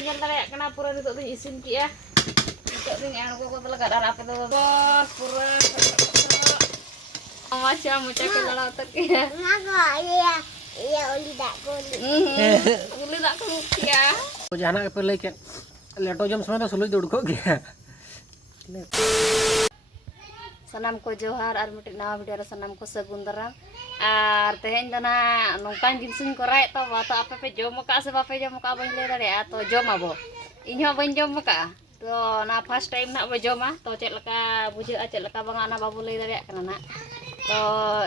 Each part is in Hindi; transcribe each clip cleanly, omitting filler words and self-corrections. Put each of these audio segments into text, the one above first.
penyel tadi kena pura itu tuh isin kia. Itu tuh yang aku kau telah kadar apa tuh bos pura. Macam macam kalau tak kia. Iya uli tak kuli. Uli tak kuli kia. Jangan ke pelai kan. Leto jam semua sulit duduk kok kia. Sanam ko johar ar mutik nawa bidara sanam ko sagun darang ar tehen dana nongkan jinsin ko rai to wato apa pe jom ka se bape jom ka bain le dare to jom abo inyo bain jom ka to na first time nak ba joma to cek leka buje a cek leka banga na babu le dare kana na to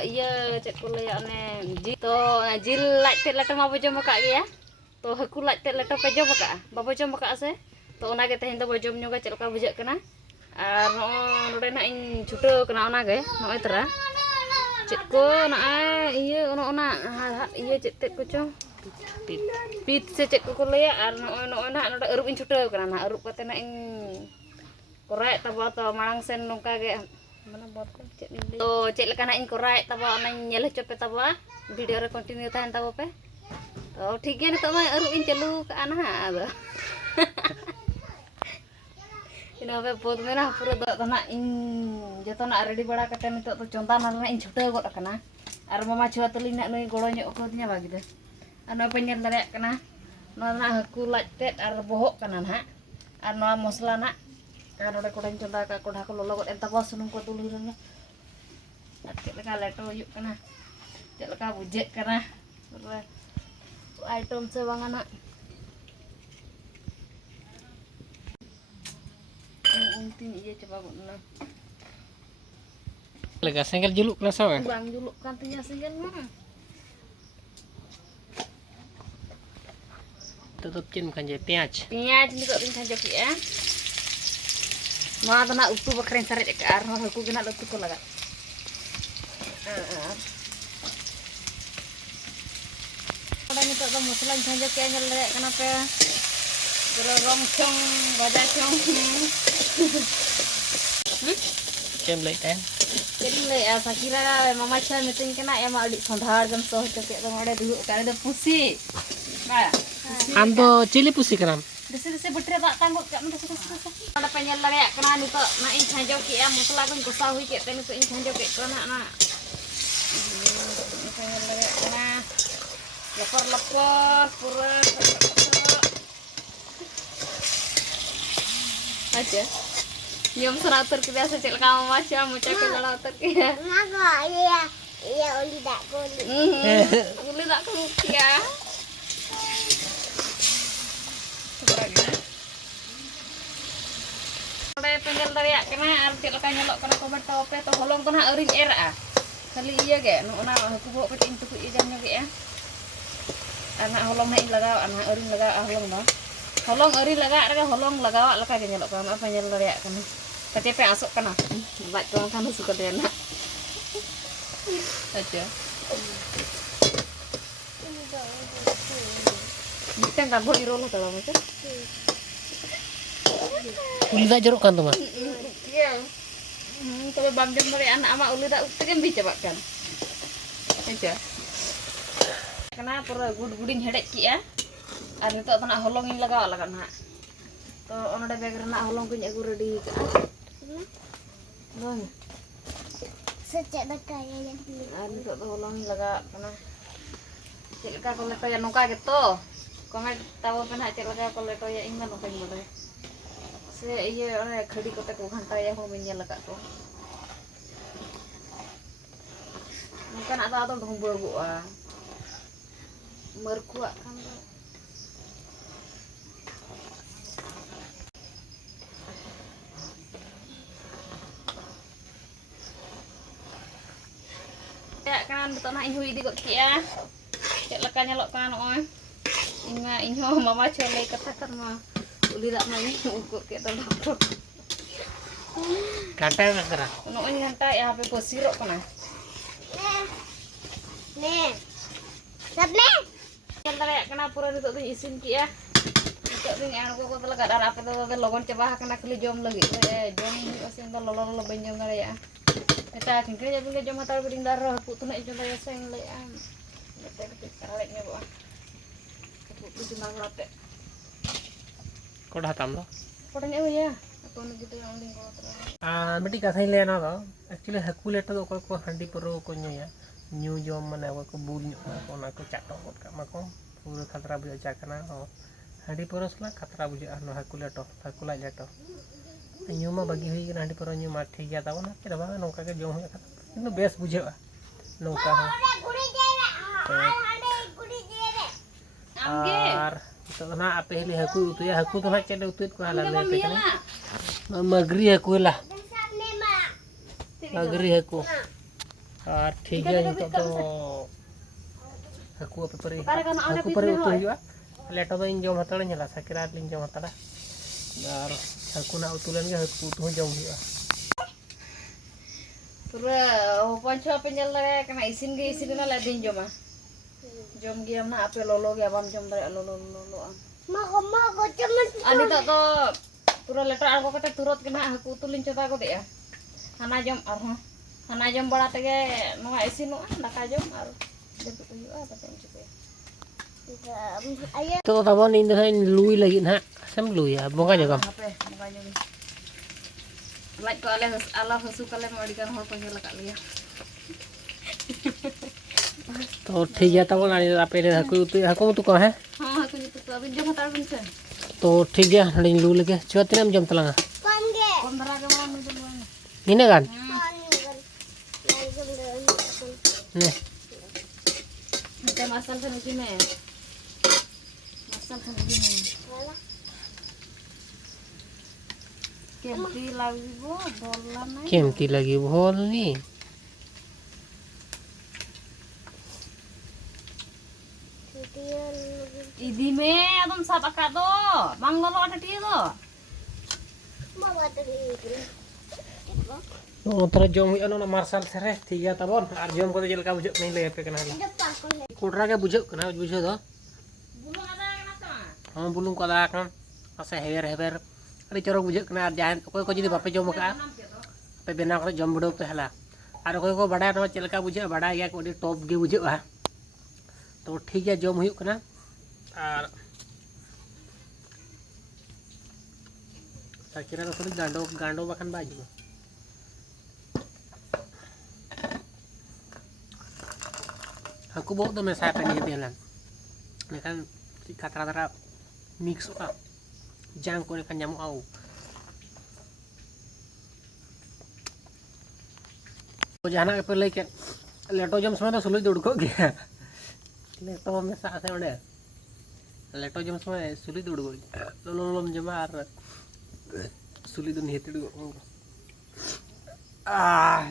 iya cek ko le ane ji to jil lak te leto ma ba jom ka ya to haku lak te leto pe jom ka babu jom ka se to ona ge tehen do ba jom nyoga cek leka buje kana ar node na in chuto kena ona ge noe tera cek ko na iya ona iya cek tek ko cong pit se cek ko le ar noe na node erup in chuto kena na erup kate na in korek tabo to marang sen nongka ge mana bot ko cek ni to cek leka na in korek tabo ona nyele cope tabo video re continue tahan tabo pe to ठीक है तो मैं erup in चालू ka ana ado ina be bod mena pura do tana in joto na ready bada kate nito to chonda na in chhuta god akana ar mama chua tuli na noi goro nyok ko nya bagi de ano penyel dare kana no na haku laj tet ar bohok kana na ar no mosla na ar ode kodan chonda ka koda ko lolo god enta bos sunung ko tuli rena ar cek leka leto yuk kana cek leka bujek kana item se bangana unting iya coba guna Lega senggel juluk kena sama. bang juluk kantinya singgel mah Tutup cin bukan jadi piaj. ini kok tinggal joki ya mau tanah utu bakren saret ke arah aku kena utu ko laga ada ni to muslim tinggal joki nya lek kenapa kalau romcong badak cong Cem lek kan. jadi le asa kira mama cha meeting kena ya ma adik sondhar jam so cek to ngade dulu kan ada pusi nah Ando cili pusi kenam. dese betre tak tanggut kan dese ada penyel lare kena ni to na in chanjo ki ya musla kun kusa hui ke ten to in chanjo ke kena na penyel lare kena lepor pura aja nyom seratur biasa cek kamu macam macam kalau tak ya Iya uli tak kuli. uli tak kuli ya ada pengen dari kena arti lekan nyelok kena kobar tope to holong kena euring era kali iya ge nu na aku bawa ke intu ku ijan ge ya anak holong na ilaga anak euring laga holong no holong euring laga ada holong laga leka ge nyelok kan apa nyel dari kena KTP asuk kana bat tuang kan suka dena aja kita nggak boleh irolo kalau macam Uli tak jeruk kan tuh mah. iya kalau bam jam dari anak ama uli tak kan bisa kan aja kenapa guding hedek ki ya ar nito tanah holongin laga nak to ono de beger nak holong ku nyak ready ka Bang. Sejak dekaya yang dulu. Nito to holongin laga kana cek ka ko leto ya nongka gitu komen tahu pernah cek laga ko leto ya ingan nongka ngode se iya ore khadi ko te ko घंटा ya ho menyel laka ko mungkin ada atau dong gua merkua kan ya kan betul nak inhui di kok ya cek leka nyelok kan oi inho mama cole katakan mah uli tak main ukur ke telur Kantai nak kera. no nyantai ya HP ko sirok kana Nih. Sab nih. yang tadi kena pura itu tuh isin ki ya itu ring anu ko telah kadar apa tuh logon coba kena kali jom lagi jom asin to lolo benjong kali ya kita kengke ya bingke jom matar bering darah aku tuh nak jom ya seng le am kita karaleknya bu aku cuma ngelatek Koda हताम low Kodan ewe ya. Aku nu gitu yang uling ko tra. मिट्टी कथा ले ना दो एक्चुअली हकू लेटो दो को हंडी पर को न्यूया न्यू जॉम मने को बुल को ना को चाटो का मको पूरा खतरा बुझा चाकना हंडी पर सला खतरा बुझा नो हकू ला लेटो न्यू मा बगी हुई ना हंडी पर न्यू मा ठीक गया ताबो ना के बा नोका के जॉम हुआ किंतु बेस बुझा नोका हो और तो ना आपे ले हकू उतुया हकू तो ना चले उतुत को हाला ले पे ना मगरी हकू ला मगरी हकू और ठीक है तो हकू पे पर उतु हुआ लेटो दो इन जम हतड़ नेला सकरात लिन जम हतड़ा और हकू ना उतु लेन गे हकू तो जम हुआ Pura पंचो पे जल लगा कना इसिन ना ला दिन जमा jom giam na ape lolo ge abam jom dare lolo Ma ko cuman ani to pura letter algo kate turut kena haku tulin coba ko ya hana jom arho hana jom bala tege noa isinu daka jom ar jeput huyu apa tem coba ayo तो तब इन लुई लगी ना sem लुई है बोंगा जगह ape mukanya ni like ko ala hasu kale modikan hor ko nyela kali ya तो ठीक है तब ना आप हकू तो कहाँ है हाँ aku itu tuh abis jam hatar pun sen तो ठीक है हड़िंग लू लगे चुआ तीन जम तलांगा kon ge kondra ke mau jam mana नीने गान ने kita masal sen sini masal sen sini kemti lagi bo bola naik केमती लगी बोल नी idi me adom sab akak do bang lolo ada dia do ma wa tadi तो तरह जम हुई ना मार्शल से रे ठीक है तब और जम को जल का बुझ नहीं ले पे कना depan ko le कोटरा के बुझ कना बुझो दो bulung ada kenapa हां बुलुंग को दा kan ase hewer अरे चरक बुझ कना जान कोई को जदी बापे जम का पे बेना कर जम बडो पे हला और कोई को बड़ा no चल का बुझ बड़ा या को टॉप गे बुझा तो ठीक है जम हुई कना और sakira ko gando makan baju aku bawa tuh mesai pengen jalan ini kan si katra mix jang ko kan nyamuk au तो जाना पे लेके लेटो जम समय तो सुलझ दौड़ को गया लेटो में साथ है उन्हें लेटो जम समय सुलझ दौड़ गई लोलम जमा सुली तो नहीं तेरे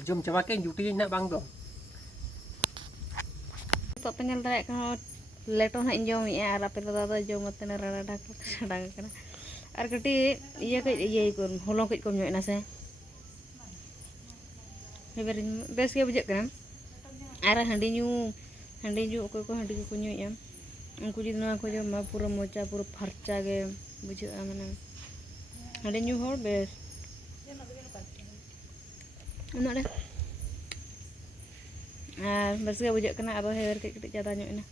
जम चबा के जुटी ना बांग दो तो पेnyel dare kan leto na jom ya ara pe da jom mate na rada dak sadang kana ar kati iya ke iya ikon holong ke kom nyoy na se beberin bes ke bujak kan ara handi nyu ko handi ko nyoy ya unku jid na ko jom ma pura mocha pura farcha ge bujak amana handi nyu hor bes enak deh bes ke bujak kana aro hewer ke keti jada nyoy na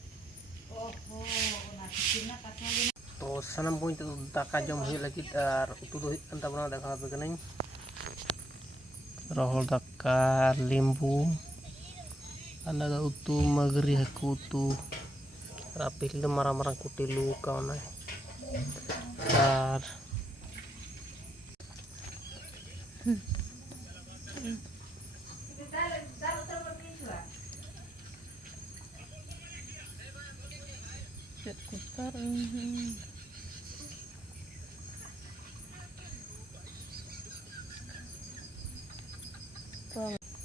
तो सनम पुन तो दाका जम हुई लगी और उतु दो अंता बना देखा पे कने रोहल दाका लींबू अलग उतु मगरी हकू उतु रापिल मारा कुटी लू काउना और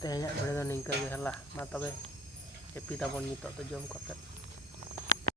tehnya beda nih ke lah mata be epi tabon nyito to jom kotet